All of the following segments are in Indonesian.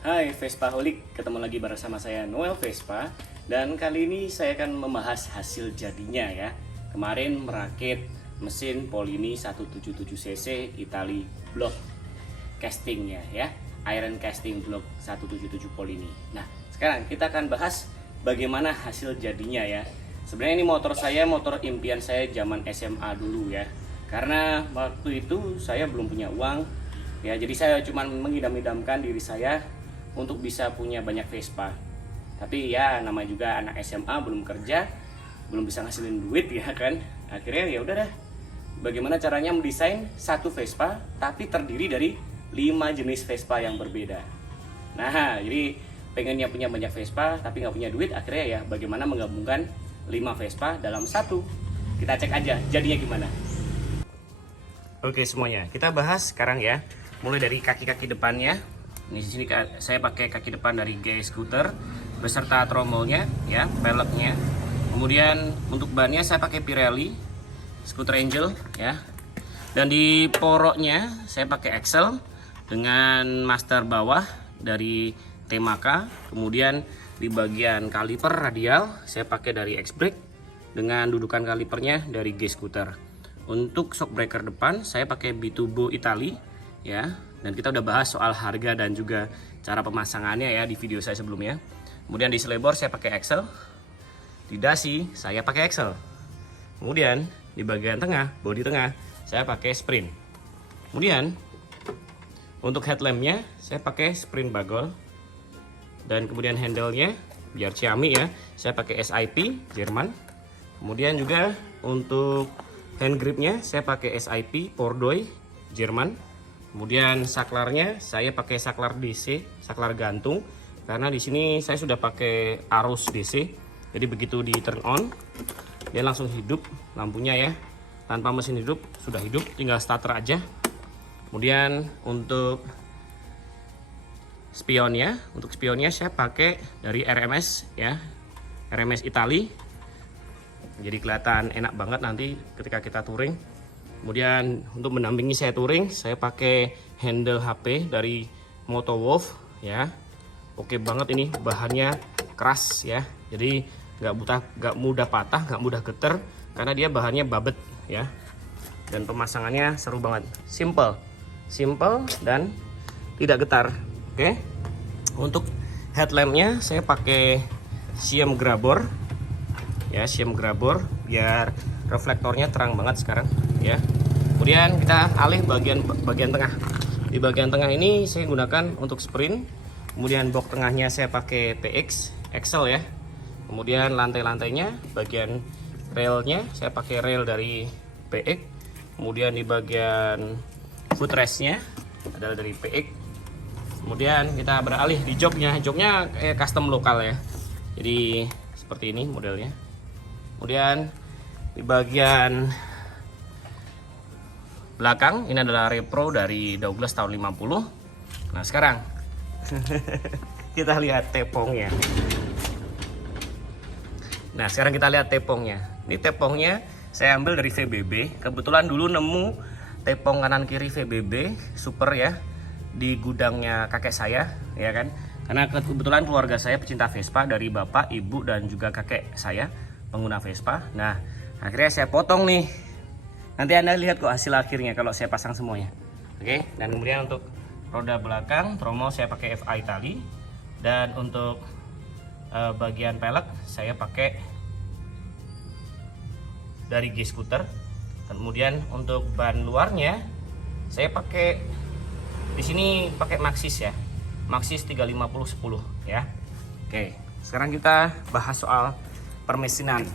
Hai Vespa Holik, ketemu lagi bersama saya Noel Vespa. Dan kali ini saya akan membahas hasil jadinya ya. Kemarin merakit mesin Polini 177cc Italy block castingnya ya, iron casting block 177 Polini. Nah sekarang kita akan bahas bagaimana hasil jadinya ya. Sebenarnya ini motor saya, motor impian saya zaman SMA dulu ya. Karena waktu itu saya belum punya uang ya, jadi saya cuma mengidam-idamkan diri saya untuk bisa punya banyak Vespa. Tapi ya namanya juga anak SMA, belum kerja, belum bisa ngasilin duit ya kan. Akhirnya ya udah dah, bagaimana caranya mendesain satu Vespa tapi terdiri dari 5 jenis Vespa yang berbeda. Nah jadi pengennya punya banyak Vespa tapi nggak punya duit, akhirnya ya bagaimana menggabungkan 5 Vespa dalam satu. Kita cek aja jadinya gimana. Oke semuanya, kita bahas sekarang ya. Mulai dari kaki-kaki depannya. Di sini saya pakai kaki depan dari G-Scooter beserta tromolnya ya, peleknya. Kemudian untuk bannya saya pakai Pirelli Scooter Angel ya. Dan di poroknya saya pakai Excel dengan master bawah dari Temaka. Kemudian di bagian kaliper radial saya pakai dari X-Brake dengan dudukan kalipernya dari G-Scooter. Untuk shock breaker depan saya pakai Bitubo Italy ya. Dan kita udah bahas soal harga dan juga cara pemasangannya ya di video saya sebelumnya. Kemudian di selebor saya pakai Excel. Di dasi saya pakai Excel. Kemudian di bagian tengah, bodi tengah, saya pakai Sprint. Kemudian untuk headlampnya saya pakai Sprint Bagol. Dan kemudian handle-nya biar ciamik ya, saya pakai SIP Jerman. Kemudian juga untuk hand gripnya saya pakai SIP Pordoy Jerman. Kemudian saklarnya saya pakai saklar DC, saklar gantung, karena di sini saya sudah pakai arus DC. Jadi begitu di turn on, dia langsung hidup lampunya ya. Tanpa mesin hidup sudah hidup, tinggal starter aja. Kemudian untuk spionnya, saya pakai dari RMS ya, RMS Italy. Jadi kelihatan enak banget nanti ketika kita touring. Kemudian untuk mendampingi saya touring, saya pakai handle HP dari Motowolf ya. Oke banget ini, bahannya keras ya. Jadi nggak mudah patah, nggak mudah geter karena dia bahannya babet ya. Dan pemasangannya seru banget, simple dan tidak getar. Oke. Untuk headlampnya saya pakai Siam Grabor ya, Siam Grabor biar reflektornya terang banget sekarang ya. Kemudian kita alih bagian tengah. Di bagian tengah ini saya gunakan untuk Sprint. Kemudian box tengahnya saya pakai PX Excel ya. Kemudian lantai-lantainya, bagian railnya saya pakai rail dari PX. Kemudian di bagian footrestnya adalah dari PX. Kemudian kita beralih di joknya kayak custom lokal ya. Jadi seperti ini modelnya. Kemudian di bagian belakang ini adalah repro dari Douglas tahun 50. Nah sekarang kita lihat tepongnya. Nah sekarang kita lihat tepongnya. Ini tepongnya saya ambil dari VBB. Kebetulan dulu nemu tepong kanan kiri VBB super ya di gudangnya kakek saya ya kan. Karena kebetulan keluarga saya pecinta Vespa, dari bapak, ibu dan juga kakek saya pengguna Vespa. Nah akhirnya saya potong nih. Nanti Anda lihat kok hasil akhirnya kalau saya pasang semuanya. Oke, dan kemudian untuk roda belakang tromol saya pakai FA Italy. Dan untuk bagian pelek saya pakai dari G-Scooter. Kemudian untuk ban luarnya saya pakai di sini pakai Maxxis ya. Maxxis 350/10 ya. Oke, sekarang kita bahas soal permesinan.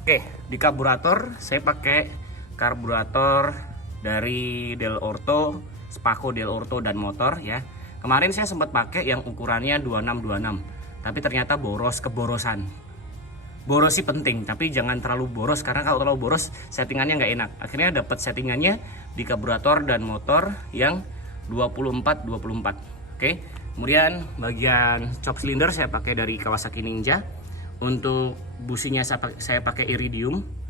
Oke, di karburator saya pakai karburator dari Del Orto, Spaco Del Orto dan motor ya. Kemarin saya sempat pakai yang ukurannya 2626, tapi ternyata keborosan. Boros sih penting, tapi jangan terlalu boros karena kalau terlalu boros settingannya nggak enak. Akhirnya dapat settingannya di karburator dan motor yang 24/24. Oke. Kemudian bagian chop cylinder saya pakai dari Kawasaki Ninja. Untuk businya saya pakai Iridium.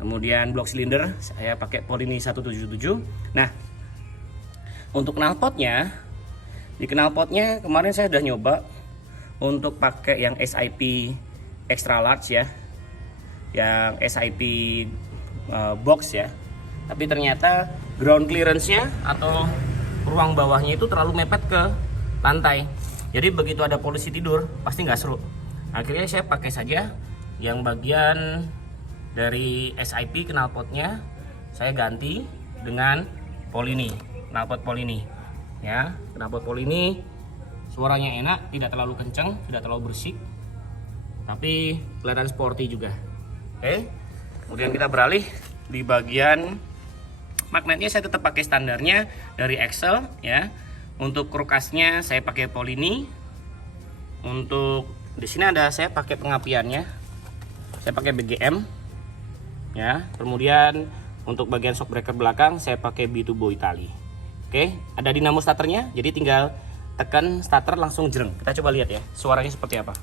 Kemudian blok silinder saya pakai Polini 177. Nah, untuk knalpotnya Di knalpotnya kemarin saya udah nyoba untuk pakai yang SIP extra large ya, yang SIP box ya, tapi ternyata ground clearance-nya atau ruang bawahnya itu terlalu mepet ke lantai. Jadi begitu ada polisi tidur pasti nggak seru. Akhirnya saya pakai saja yang bagian dari SIP knalpotnya, saya ganti dengan Polini, knalpot Polini ya. Knalpot Polini suaranya enak, tidak terlalu kencang, tidak terlalu bersih, tapi kelihatan sporty juga. Oke, kemudian kita beralih di bagian magnetnya. Saya tetap pakai standarnya dari Excel ya. Untuk krukasnya saya pakai Polini. Untuk di sini ada saya pakai pengapiannya, saya pakai BGM ya. Kemudian untuk bagian shock breaker belakang saya pakai B2Bo Italy. Oke, ada dinamo starternya, jadi tinggal tekan starter langsung jreng. Kita coba lihat ya suaranya seperti apa.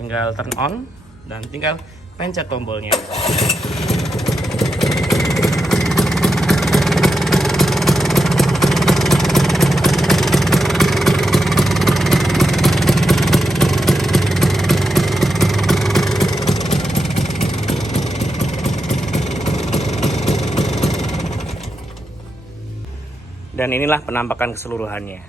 Tinggal turn on dan tinggal pencet tombolnya. Dan inilah penampakan keseluruhannya.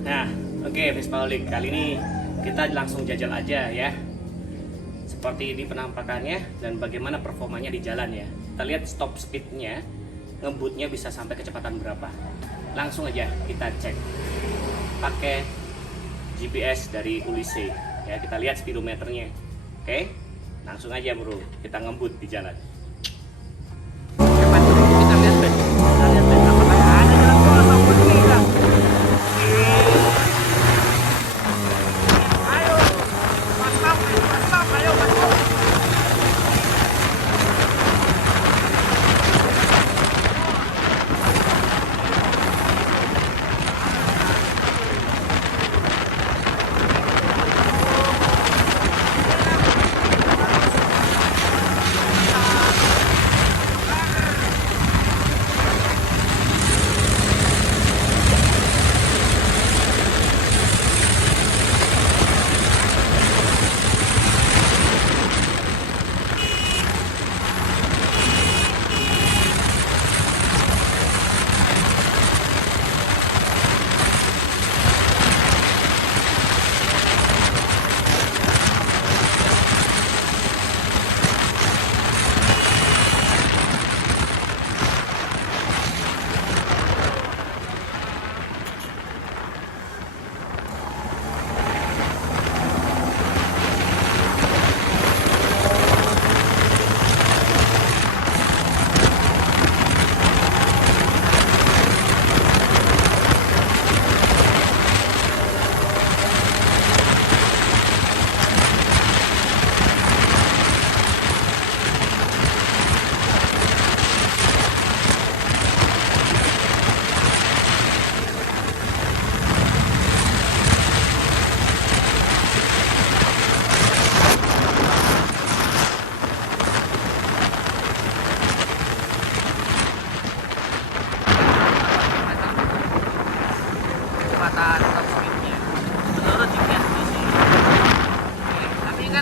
Nah, oke Vespaholic, kali ini kita langsung jajal aja ya. Seperti ini penampakannya dan bagaimana performanya di jalan ya. Kita lihat stop speednya, ngebutnya bisa sampai kecepatan berapa. Langsung aja kita cek pakai GPS dari Ulysses ya. Kita lihat speedometernya. Oke, langsung aja bro, kita ngebut di jalan. Kita lihat Ben, apakah ada jalan tol ataupun tidak.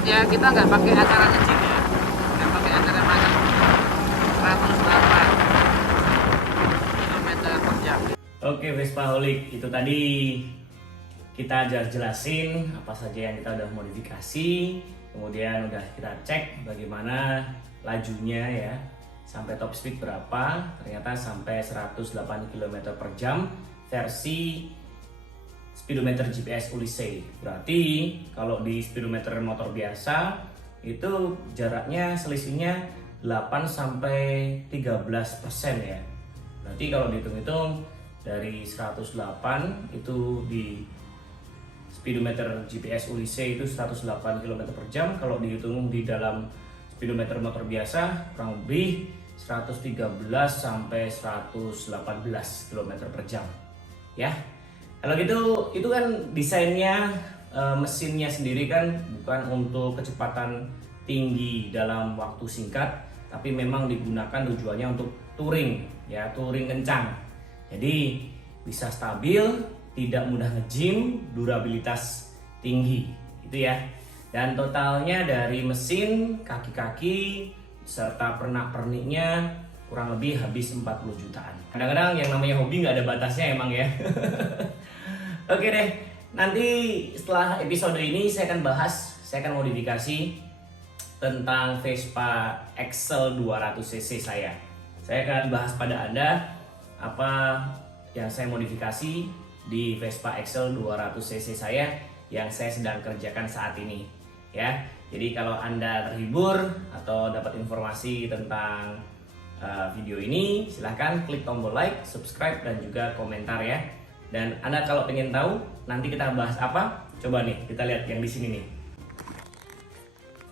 Ya, kita nggak pakai acara kecil ya, nggak pakai acara macam 108 km per jam. Oke Vespaholic, itu tadi kita jelasin apa saja yang kita udah modifikasi, kemudian udah kita cek bagaimana lajunya ya, sampai top speed berapa, ternyata sampai 108 km per jam versi speedometer GPS Ulysses. Berarti kalau di speedometer motor biasa itu jaraknya selisihnya 8 sampai 13% ya. Berarti kalau dihitung-hitung dari 108 itu di speedometer GPS Ulysses itu 108 km per jam. Kalau dihitung di dalam speedometer motor biasa kurang lebih 113 sampai 118 km per jam ya. Kalau gitu itu kan desainnya, mesinnya sendiri kan bukan untuk kecepatan tinggi dalam waktu singkat, tapi memang digunakan tujuannya untuk touring ya, touring kencang. Jadi bisa stabil, tidak mudah nge-gym, durabilitas tinggi itu ya. Dan totalnya dari mesin, kaki-kaki serta pernak-perniknya kurang lebih habis 40 jutaan. Kadang-kadang yang namanya hobi nggak ada batasnya emang ya. Oke deh, nanti setelah episode ini saya akan modifikasi tentang Vespa Excel 200cc saya. Saya akan bahas pada Anda apa yang saya modifikasi di Vespa Excel 200cc saya yang saya sedang kerjakan saat ini ya. Jadi kalau Anda terhibur atau dapat informasi tentang video ini, silahkan klik tombol like, subscribe, dan juga komentar ya. Dan Anda kalau pengen tahu nanti kita bahas apa, coba nih kita lihat yang di sini nih.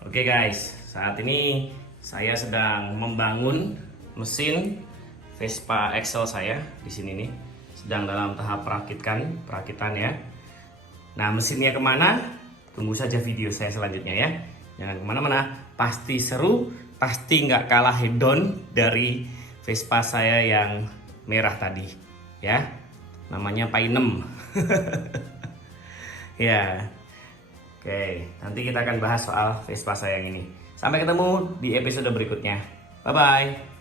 Oke guys, saat ini saya sedang membangun mesin Vespa Excel saya di sini nih, sedang dalam tahap perakitan ya. Nah, mesinnya kemana? Tunggu saja video saya selanjutnya ya. Jangan kemana-mana, pasti seru, pasti nggak kalah hedon dari Vespa saya yang merah tadi ya. Namanya Painem. Ya. Oke, nanti kita akan bahas soal Vespa saya yang ini. Sampai ketemu di episode berikutnya. Bye bye.